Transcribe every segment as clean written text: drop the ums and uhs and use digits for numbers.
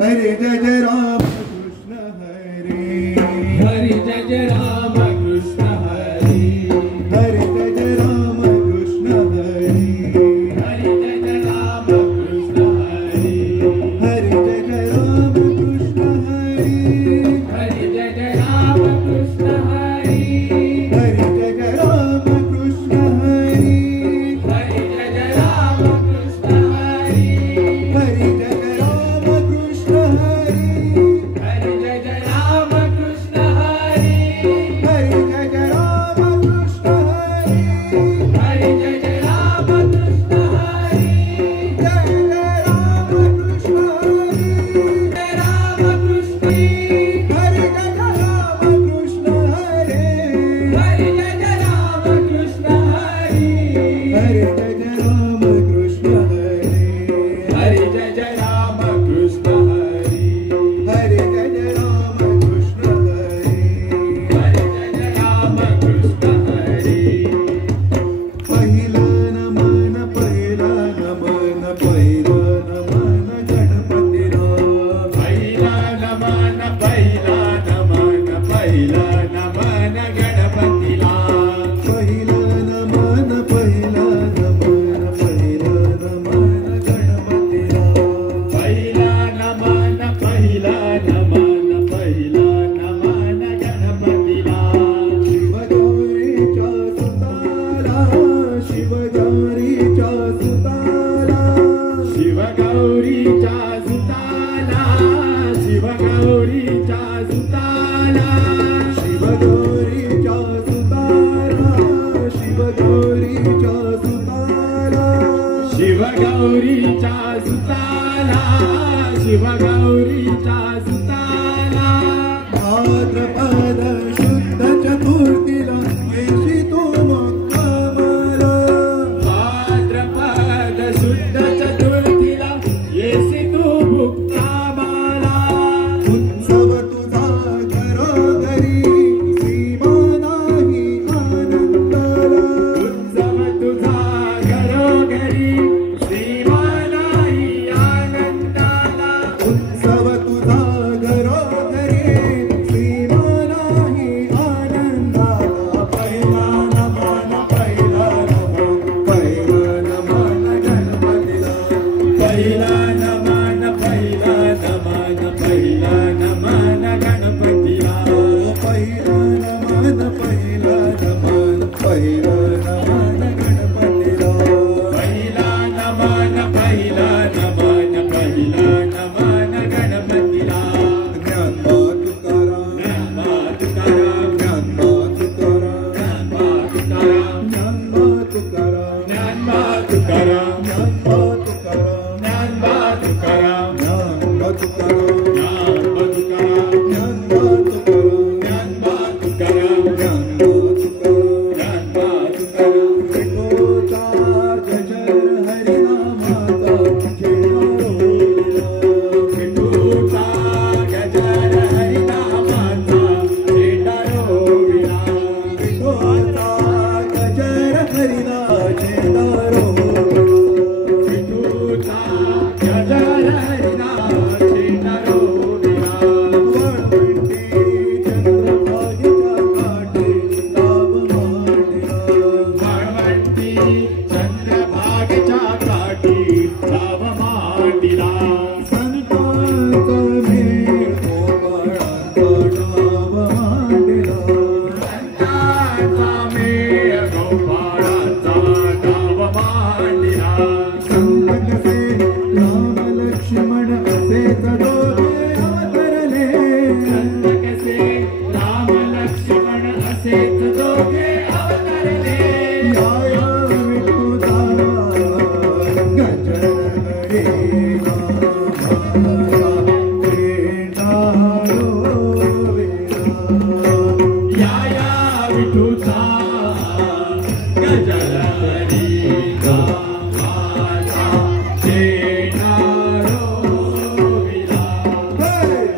हरे जय जय राम कृष्ण हरे हरे जय जय राम कृष्ण हरे हरे जय जय राम कृष्ण हरे हरे जय जय राम कृष्ण हरे हरे जय जय राम कृष्ण हरे हरे जय जय राम कृष्ण हरे हरे जय जय राम कृष्ण हरे हरे जय जय राम कृष्ण हरे हरे जय जय राम कृष्ण हरे हरे जय जय राम कृष्ण हरे हरे जय जय राम कृष्ण हरे हरे जय जय राम कृष्ण हरे जय जय राम कृष्ण हरे जय राम कृष्ण हरे जय जय राम कृष्ण हरे हरे जय जय राम कृष्ण हरे हरे जय जय राम कृष्ण हरे हरे जय जय राम कृष्ण हरे हरे जय जय राम कृष्ण हरे हरे जय जय राम कृष्ण हरे पहिला नमन पहिला नमन पहिला नमन गणपतीला पहिला नमन पहिला नमन पहिला नमन गणपतीला पहिला नमन पहिला नमन पहिला नमन गणपतीला पहिला नमन पहिला नमन पहिला नमन गणपतीला शिवगौरीच्या सुताला शिवगौरीच्या सुताला शिवगौरीच्या सुताला शिवगौरीच्या सुताला शिवगौरीच्या सुताला शिवगौरीच्या सुताला शिवगौरीच्या सुताला शिवगौरीच्या सुताला भाद्रपद शुद्ध चतुर्थीला येशी तू मुक्कामाला भाद्रपद शुद्ध चतुर्थीला येसी तू मुक्कामाला उत्सव तुझा घरोघरी सीमा नाही आनंदाला उत्सव तुझा घरोघरी सीमा नाही आनंदाला उत्सव तुझा घरोघरी सीमा नाही आनंदाला पहिला नमन पहिला नमन पहिला नमन गणपतीला पहिला नमन पहिला नमन पहिला नमन गणपतीला पहिला नमन पहिला नमन पहिला नमन गणपतीला पहिला नमन पहिला नमन पहिला नमन गणपतीला ज्ञानबा तुकाराम ज्ञानबा तुकाराम ज्ञानबा तुकाराम ज्ञानबा तुकाराम ज्ञानबा तुकाराम ज्ञानबा तुकाराम ज्ञानबा तुकाराम ज्ञानबा तुकाराम ज्ञानबा तुकाराम ज्ञानबा तुकाराम ज्ञानबा तुकाराम ज्ञानबा तुकाराम विठोचा गजर हरिनामाचा खेळणारो विठूचा गजर हरिनामाचा खेळणारो विरा विठोचा गजर हरिना खेळणारो विठूचा गजर हरिना खेळणारो विरा वळवंटी चंद्रभागेच्या काठी लाभ मांडिला वाळवंटी चंद्रभागेच्या काठी लाभ मांडिला संतांचा मेळ गोपाळांचा डाव मांडिला संतांचा मेळ गोपाळाचा डाव मांडिला संत कसे राम लक्ष्मण असेच दोघे अवतरले संत कसे राम लक्ष्मण असेच दोघे अवतरले या विठुता गजर हरिनामाचा खेळणारो या या विठूचा गजर हरिनामाचा खेळणारो विरा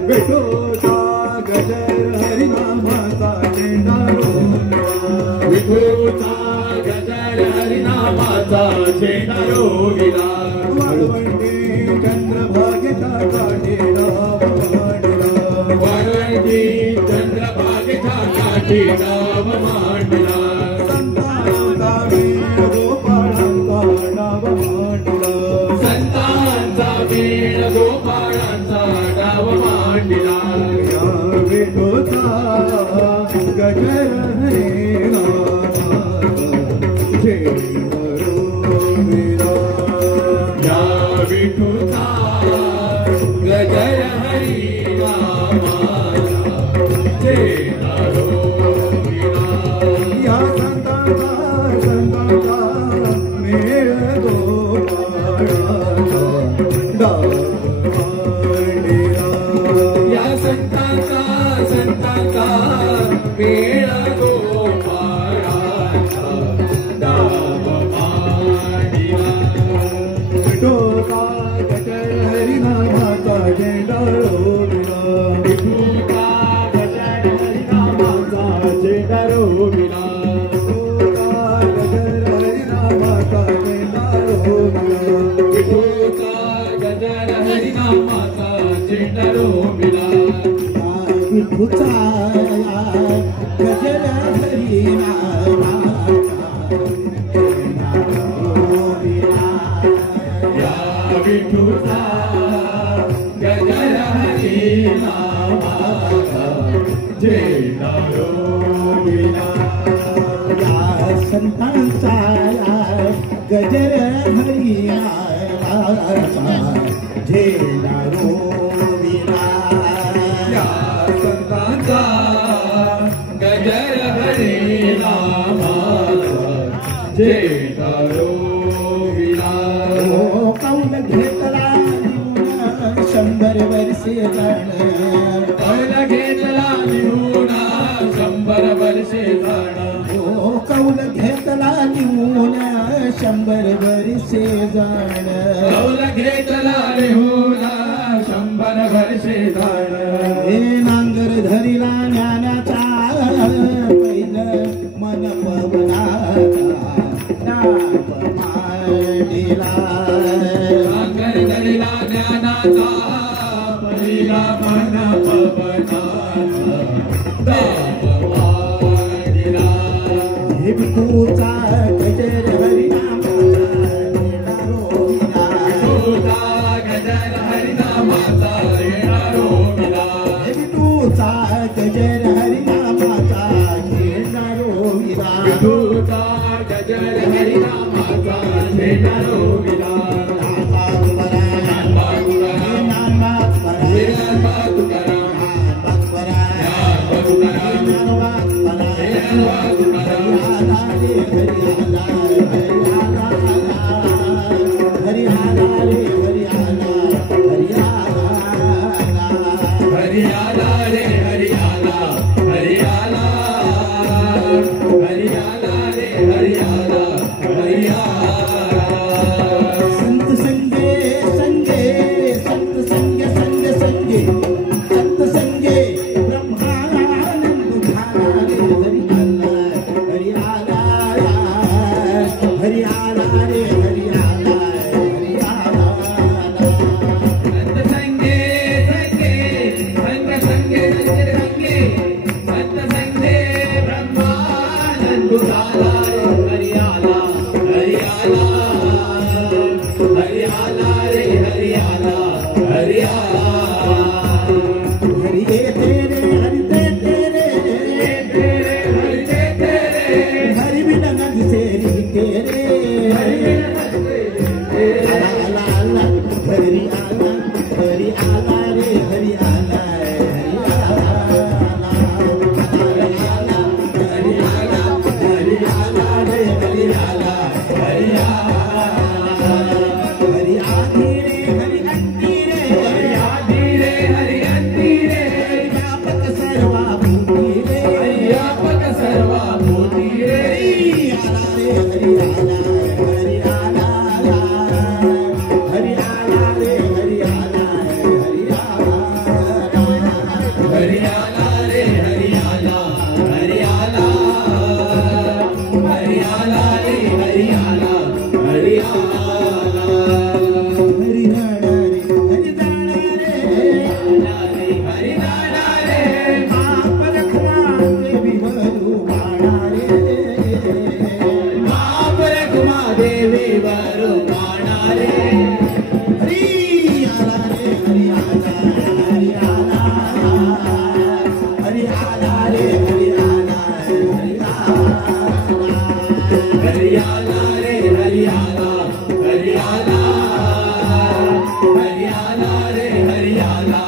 विठोचा गजर हरिनामाचा खेळणारो विठू विठूचा गजर हरिनामाचा झेंडा रोविला वाळवंटी चंद्रभागेचा काठी नाव मांडला वाळवंटी चंद्रभागेचा काठी नाव मांडला संतांचा वेळ गोपाळांचा नाव मांडला संतांचा वेळ गोपाळांचा नाव मांडला या विठूचा गजर हरिनामाचा झेंडा रोविला या विठूचा गजर हरिनामाचा झेंडा रोविला या संतांचा मेळ गोपाळांचा डाव मांडला या संतांचा वेळ गोपाळांचा डाव मांडला विठोबा गजर हरिनामाचा झेंडा रोविला विठूचा गजर हरिनामाचा झेंडा रोविला विठोबा गजर हरिनामाचा झेंडा रोविला विठूचा गजर हरिनामाचा झेंडा रोविला विठूचा गजर या विठूचा गजर हरिनामाचा झेंडा रोविला संतांचा गजर हरिनामाचा झेंडा रोविला या संतांचा गजर हरिनामाचा झेंडा रोविला कौल घेतला शंभर वर्षे जण कौल घेतला निहून 100 वर्षे झाडा कौल घेतला निहून 100 वर्षे जण कौल घेतला निहून 100 वर्षे झाडा हे नांगर धरिला ज्ञानाचा पैल मन पवनाचा नाप मांडिला नांगर धरिला ज्ञानाचा पहिला मन पवनाचा दाप मांडिला हे विठूचा गजर हरिनामाचा झेंडा रोविला विठूचा गजर हरिनामाचा झेंडा रोविला हे विठूचा गजर हरिनामाचा झेंडा रोविला विठूचा गजर हरिनामाचा झेंडा रोविला ज्ञानबा तुकाराम ज्ञानबा तुकाराम ज्ञानबा तुकाराम हरियाला रे हरियाला हरियाला हरियाला रे हरियाला हरियाला संत संगे संगे संत संगे संगे संगे संत संगे ब्रह्मानंद झाला रे हरियाला हरियाला रे हरियाला हरियाला संत संगे संगे संग संगे संगे संत संगे ब्रह्मानंद झाला रे हरियाला हरियाला हरियाला रे हरियाला हरियाला हरि तेरे हरि तेरे हरि तेरे हरि बिन नंद तेरी तेरे आला आला हरि आला रे हरि आला हरि आधी रे हरि अंती रे हरि अंती रे व्यापक सर्वा भूती रे व्यापक सर्वा भूती रे आला रे हरि आला हरि आला रे हरि आला हरियाला रे हरियाला हरियाला आला रे हरी आला हरी आला हरी जाना रे हरी जाना रे हरी जाना रे बाप रखमा देवी वरू माना रे बाप रखमा देवी वरू माना रे हरी आला रे हरी आला हरी आला हरी आला रे हरी आला हरी आला रे हरी आला हरी आला हरी आला रे हरी आला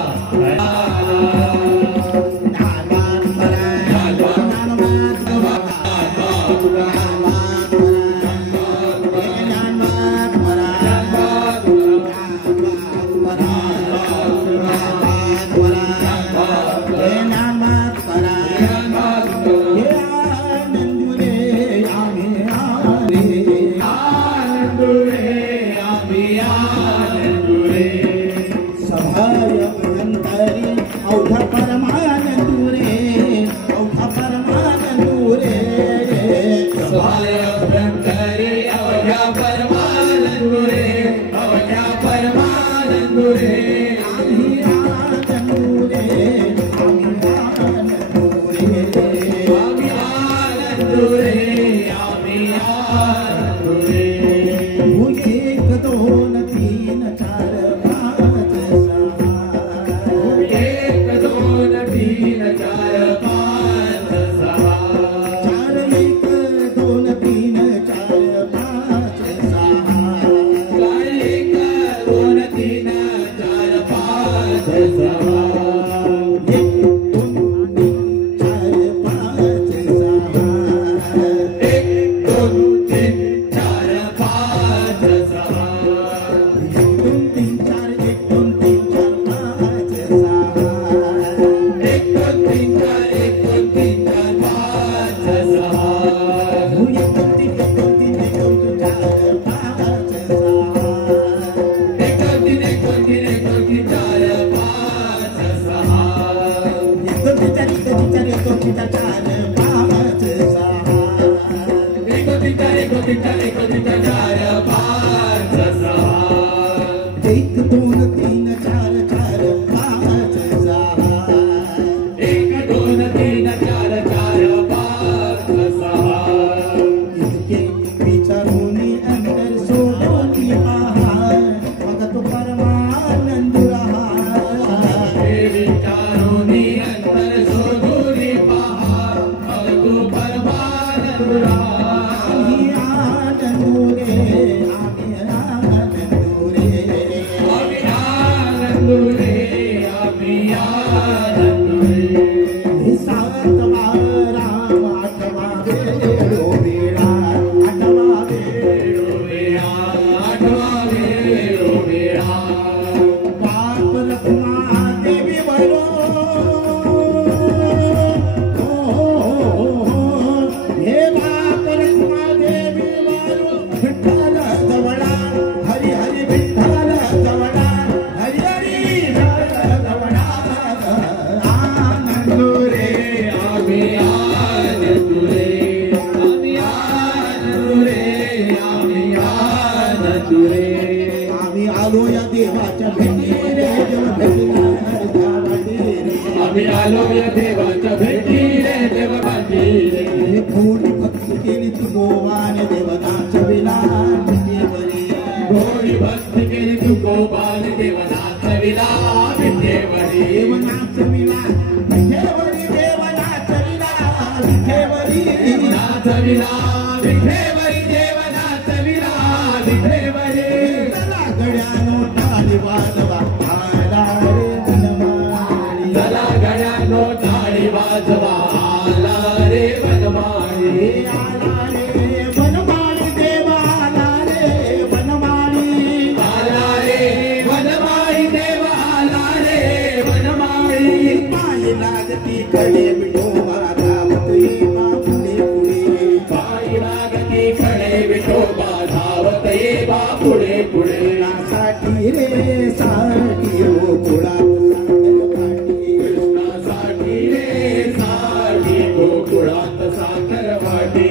साखर वाटी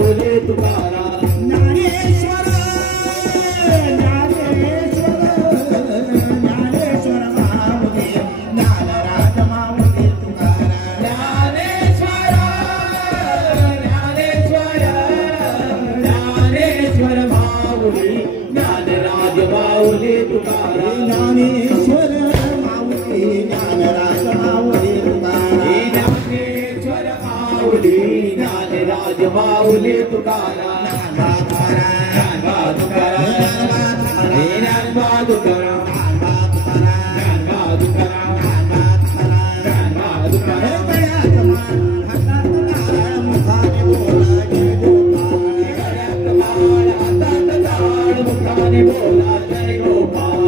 माऊली तुकाराम ज्ञानेश्वर ज्ञानेश्वर ज्ञानेश्वर माऊली ज्ञानराज माऊली तुकाराम ज्ञानेश्वर ज्ञानेश्वर ज्ञानेश्वर माऊली ज्ञानराज माऊली तुकाराम ज्ञानेश्वर माऊली ज्ञानराज माऊली तुकाराम ज्ञानेश्वर माऊली ज्ञानराज माऊली तुकाराम ज्ञानबा तुकाराम ज्ञानबा तुकाराम ज्ञानबा तुकाराम ज्ञानबा तुकाराम हातात ताळ मुखाने बोला जय गोपाळ हातात ताळ मुखाने बोला जय गोपाळ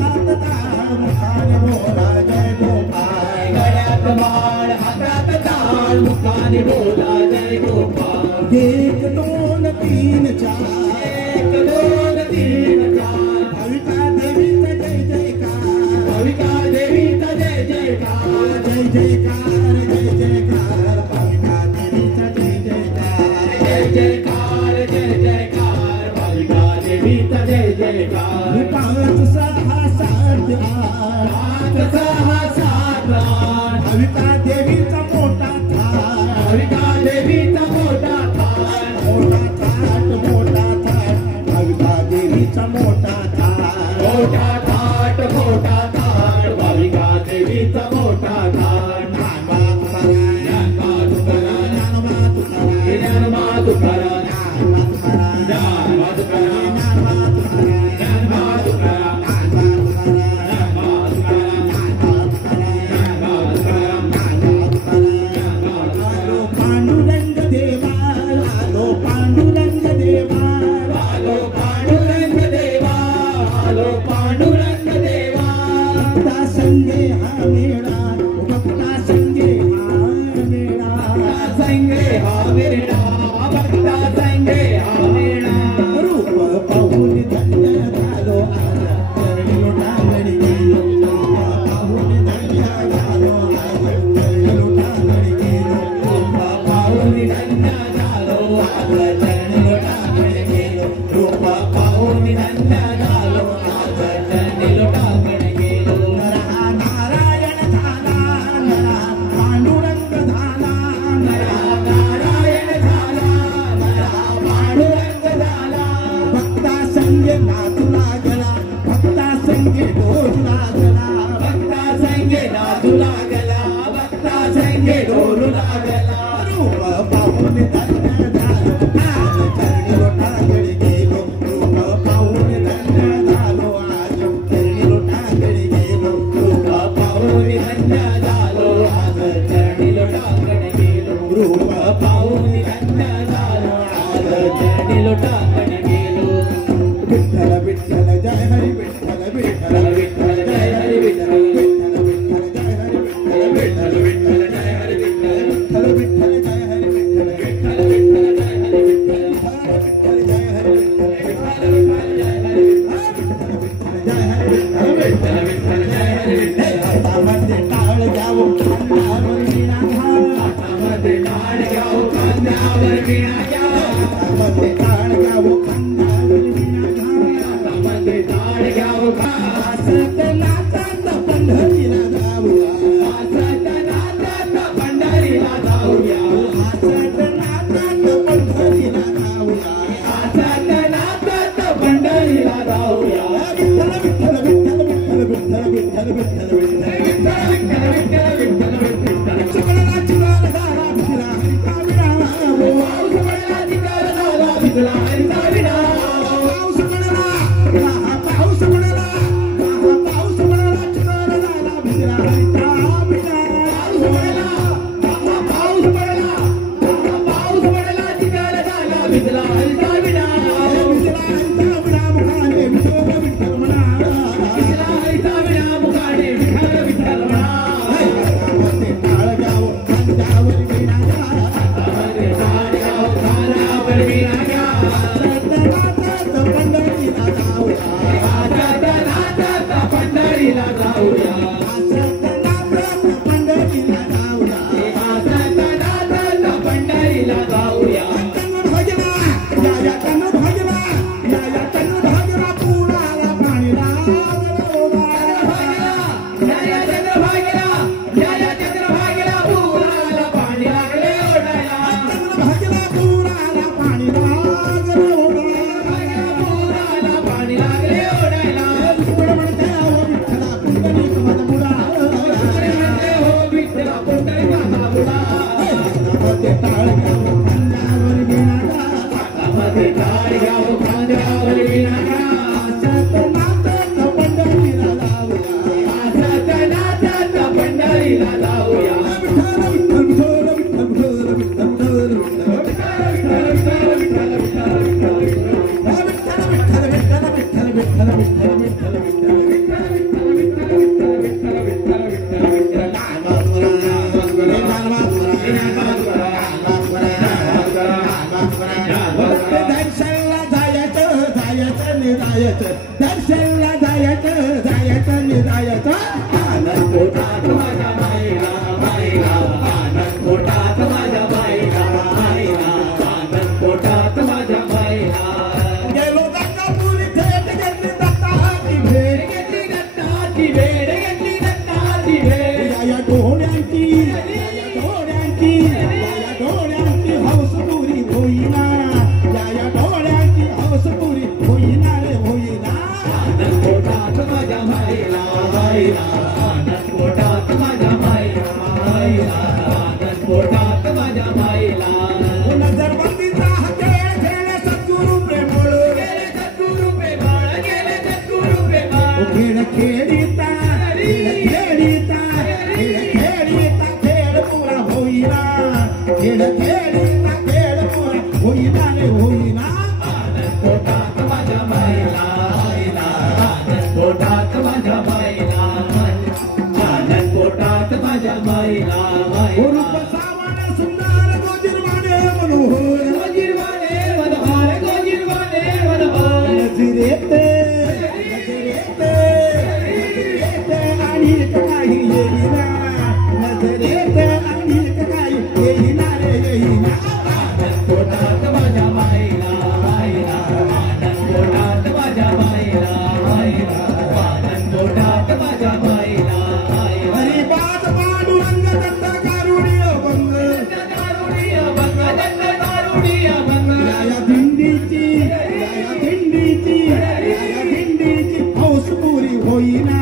हातात ताळ मुखाने बोला जय गोपाळ गळ्यात माळ हातात ताळ मुखाने बोला जय गोपाळ एक दोन तीन चार एक दोन तीन चार भाविका देवीचा जय जयकार भाविका देवीचा जय जयकार जय जयकार जय जयकार भाविका देवीचा जय जयकार जय जयकार जय जयकार भाविका देवीचा जय जयकार पाच सहा सात आठ भाविका देवीचा मोठा थाट भाविका देवीचा मोठा थाट मोठा थाट भाविका देवीचा मोठा थाट मोठा थाट भाविका देवीचा मोठा थाट ज्ञानबा तुकाराम ज्ञानबा तुकाराम ज्ञानबा तुकाराम ज्ञानबा तुकाराम पांडुरंग देवा आलो पांडुरंग देवा आलो पांडुरंग देवा आलो पांडुरंग देवा भक्ता संगे हा मेळा भक्ता संगे हा मेळा संगे हा मेळा भक्ता संगे हा मेळा रूप पाहून धन्य झालो आज करणी लोटांगणी गेलो पाहून धन्य झालो आज करणी लोटांगणी गेलो पाहून धन्य झालो आज करणी लोटांगणी गेलो रूप पाहून धन्य झालो आज करणी लोटांगणी गेलो नरा नारायण झाला नरा पांडुरंग झाला नरा नारायण झाला नरा पांडुरंग झाला भक्ता संगे नाचू लागला भक्ता संगे ढोल लागला भक्ता संगे नाचू लागला भक्ता संगे ढोल लागला रूप पाहून धन्य झालो आज करणी लोटांगणी गेलो रूप पाहून धन्य झालो आज करणी लोटांगणी गेलो रूप पाहून धन्य झालो आज करणी लोटांगणी गेलो रूप पाहून धन्य झालो आज करणी लोटांगणी गेलो विठ्ठल विठ्ठल जय हरी विठ्ठल विठ्ठल विठ्ठल जय हरी विठ्ठल विठ्ठल विठ्ठल जय हरी विठ्ठल विठ्ठल विठ्ठल जय हरी विठ्ठल विठ्ठल विठ्ठल जय हरी विठ्ठल विठ्ठल विठ्ठल जय हरी विठ्ठल विठ्ठल जय हरी विठ्ठल विठ्ठल विठ्ठल जय हरी विठ्ठल विठ्ठल विठ्ठल जय हरी विठ्ठल हातामध्ये टाळ घ्यावो खांद्यावर वीणा घ्या हातामध्ये टाळ घ्यावो खांद्यावर वीणा घ्या हातामध्ये टाळ घ्यावो खांद्यावर वीणा घ्या हातामध्ये टाळ घ्यावो हसत नाचत पंढरीला जाऊया हसत नाचत पंढरीला जाऊया हसत नाचत पंढरीला जाऊया हसत नाचत पंढरीला जाऊया विठ्ठल विठ्ठल विठ्ठल विठ्ठल विठ्ठल विठ्ठल विठ्ठल विठ्ठल विठ्ठल विठ्ठल विठ्ठल विठ्ठल सुगळा चिगार झाला भिजला हरिता विना पाऊस पडला चिगार झाला भिजला हरिता विना पाऊस पडला पाऊस पडला पाऊस पडला चिगार झाला भिजला हरिता विना पाऊस पडला पाऊस पडला पाऊस पडला चिगार झाला भिजला हरिता विना भिजला हरिता विना मुखाने विठ्ठल विठ्ठल म्हणा भिजला हरिता विना मुखाने विठ्ठल दर्शनला जायचं निरायचं आनंद पोटात माझ्या माईला आनंद पोटात माझ्या माईला आनंद पोटात माझ्या माईला गेलो दत्तापुरी थेट घेतली दत्ताची भेट घेतली दत्ताची भेट या डोळ्यांची हौस पुरी होईना या डोळ्यांची हौस पुरी होईना रे होईना आनंद पोटात माझ्या माईला आनंद पोटात माझ्या माईला आनंद पोटात माझ्या माईला नजरबंदीचा खेळ खेळ सद्गुरु प्रेमळ गेले सद्गुरु प्रेमळ खेळ खेळीता खेळ पुरा होईना खेळ पुरा होईना रे होईना आनंद पोटात माझ्या माईला आनंद पोटात माझ्या माईला आनंद पोटात माझ्या माईला रूप सावण सुंदर गोजिरवाणे मनोहर नजरेत आणि काही येईना नजरेत आणि काही येईना रे येईना आनंद पोटात माझ्या माईला आनंद पोटात माझ्या माईला आनंद पोटात माझ्या माईला हरी बात पांडुरंग दत्त कारुण्य भंग या दिंडीची हौस पुरी होईना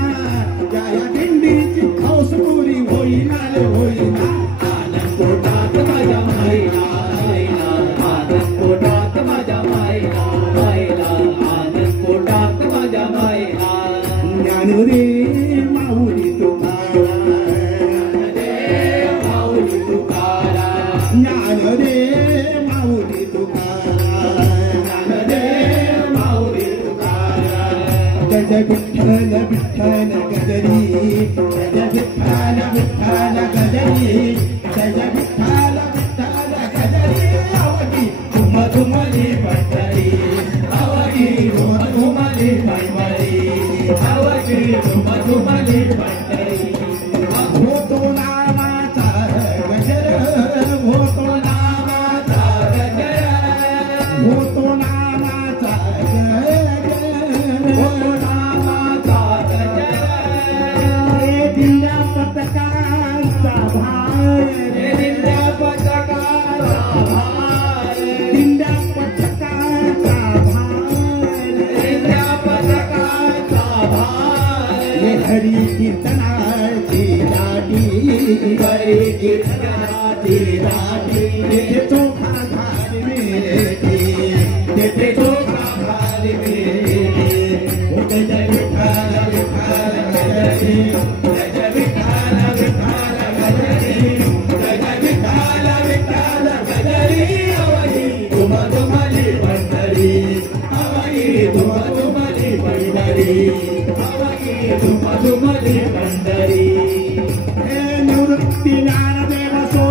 या दिंडीची हौस पुरी होईना रे होईना आनंद पोटात माझ्या माईला आनंद पोटात माझ्या माईला आनंद पोटात माझ्या माईला ज्ञान रे माऊली तुकारा ज्ञान रे माऊली तुकारा जय विठ्ठल विठ्ठल गजरी जय विठ्ठल विठ्ठल गजरी जय विठ्ठल विठ्ठल गजरी अवघी धुमधुमली पंढरी अवघी धुमधुमली पंढरी अवघी धुमधुमली पंढरी होतो नामाचा गजर होतो नामाचा गजर होतो नामाचा दिल्या पतकांचा भार दिल्या पतकांचा भार दिल्या पतकांचा भार हरी कीर्तनाची दाटी तेथे चोखा भार मिळते तेथे चोखा भार मिळते जय विठ्ठल विठ्ठल गजरी जय विठ्ठल विठ्ठल गजरी जय विठ्ठल विठ्ठल गजरी अवघी धुमधुमली पंढरी अवघी धुमधुमली पंढरी अवघी धुमधुमली पंढरी हे निवृत्ती ज्ञानदेव सो